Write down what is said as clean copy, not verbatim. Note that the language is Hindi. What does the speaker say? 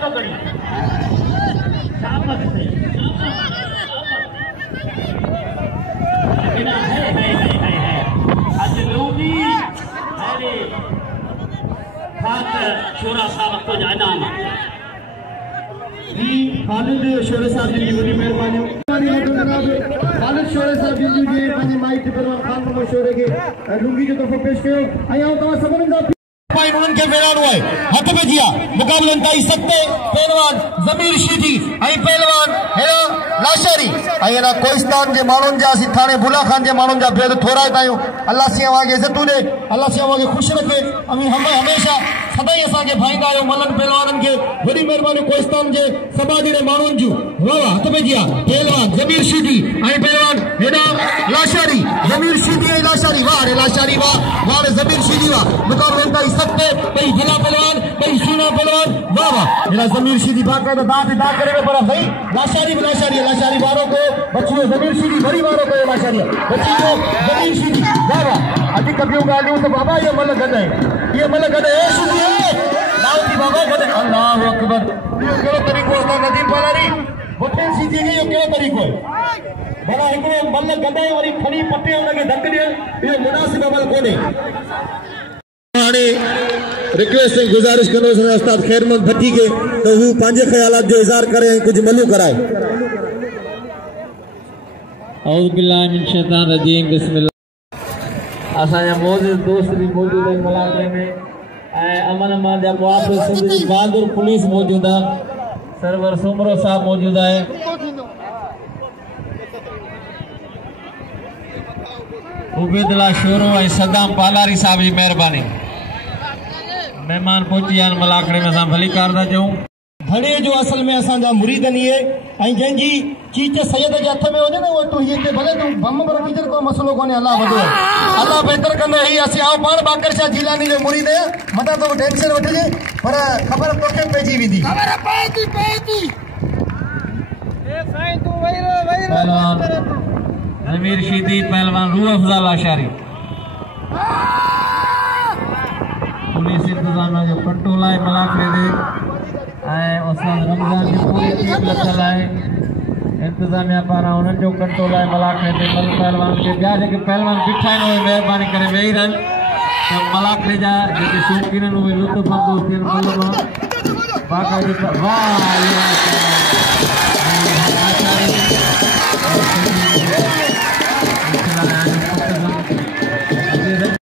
तो करी शाबाश है आज लोगी अरे खात शोरा साहब को जाना जी खालिद शोरे साहब जी बड़ी मेहरबानी खालिद शोरे साहब जी पंहिंजे माइक ते परवान खान मशोरे के लुंगी जो तोहफ़ो पेश कयो ऐं तव्हां सभिनी जा उन्हनि खे वेराणो आहे हथ में जिया मुक़ाबलनि ताईं सते पहलवान ज़मीर शीदी ऐं पहलवान हेड़ा लाशारी ऐं हेड़ा कोहिस्तान जे माण्हुनि जा असीं थाणे बुला खान जे माण्हुनि जा भेद थोराए तायूं अल्लाह सिंह वागे इज़तूं ॾे अल्लाह सिंह वागे ख़ुशि रखे हमेशा सदाई असांखे भाईंदा आहियो मलनि पहलवाननि खे वॾी महिरबानी कोहिस्तान जे सभा जहिड़े माण्हुनि जूं वाह हथ में जिया पहलवान ज़मीर शीदी ऐं पहलवान हेड़ा लाशारी ज़मीर शीदी ऐं लाशारी वाह रे लाशारी वाह वाह रे ज़मीर शीदी वाह मुक़ाबलनि ताईं भाई जिला पहलवान भाई सीना पहलवान वाह वाह मेरा ज़मीर शीदी बाकायदा दांत करे में पड़ा भाई लाशारी वारों को बच्चियों ज़मीर शीदी बड़ी वारों को लाशारी बच्चियों ज़मीर शीदी वाह वाह अभी कभियों गालियों तो बाबा ये मल गदे ए शीदी दाऊदी बाबा गदे अल्लाह अकबर यो केड़ो तरीको है नदीम पालारी होठे शीदी के यो केड़ो तरीको है भला हिकड़ो मल गदे वरी खड़ी पटे उनके धक दे यो मुनासिब अमल कोने रिक्वेस्ट गुजारिश करो उस्ताद खैरमंद भट्टी के तो वो पांचे ख्यालात जो इज़हार करे कुछ मलू कराए औज़ु बिल्लाहि मिन शैतानिर रजीम बिस्मिल्लाह असांजा मौजूद दोस्त भी मौजूद हैं मुलाक़े में अमन अमान जा मुआफ़िज़ सिंध बहादुर पुलिस मौजूद है सरवर सुमरो साहब मौजूद है उबैदुल्ला शोरो और सदाम पालारी साहब की मेहरबानी मेहमान पहुंची आन मलाकड़े में भली कार था चूं भड़े जो असल में असांजा मुरीदनी है जंहिंजी चीच सैयद के हथ में हो ना वो तू ये भले तू बम पर कीचर को मसलो कोने अल्लाह वडो अल्लाह बेहतर कंदे ही असि आओ पाण बाकर शाह जिलानी जो मुरीद है मता तो टेंशन वठजे पर खबर तोखे पेजी विदी खबर पेजी ए साईं तू पहलवान ज़मीर शीदी पहलवान रूह अफजाल लाशारी पुलिस इंतजामिया जो कंट्रोल है मलाकड़े दे उस्ताद रमज़ान की पूरी टीम लथल है इंतजामिया पारा उन जो कंट्रोल है मलाकड़े दे मल पहलवान के ॿिया जेके पहलवान बीठा आहिनि उहे महिरबानी करे वेही रहनि त मलाकड़े जा जेके शौक़ीन आहिनि उहे लुत्फ़ अंदोज़ थियनि बाक़ाइदा वाह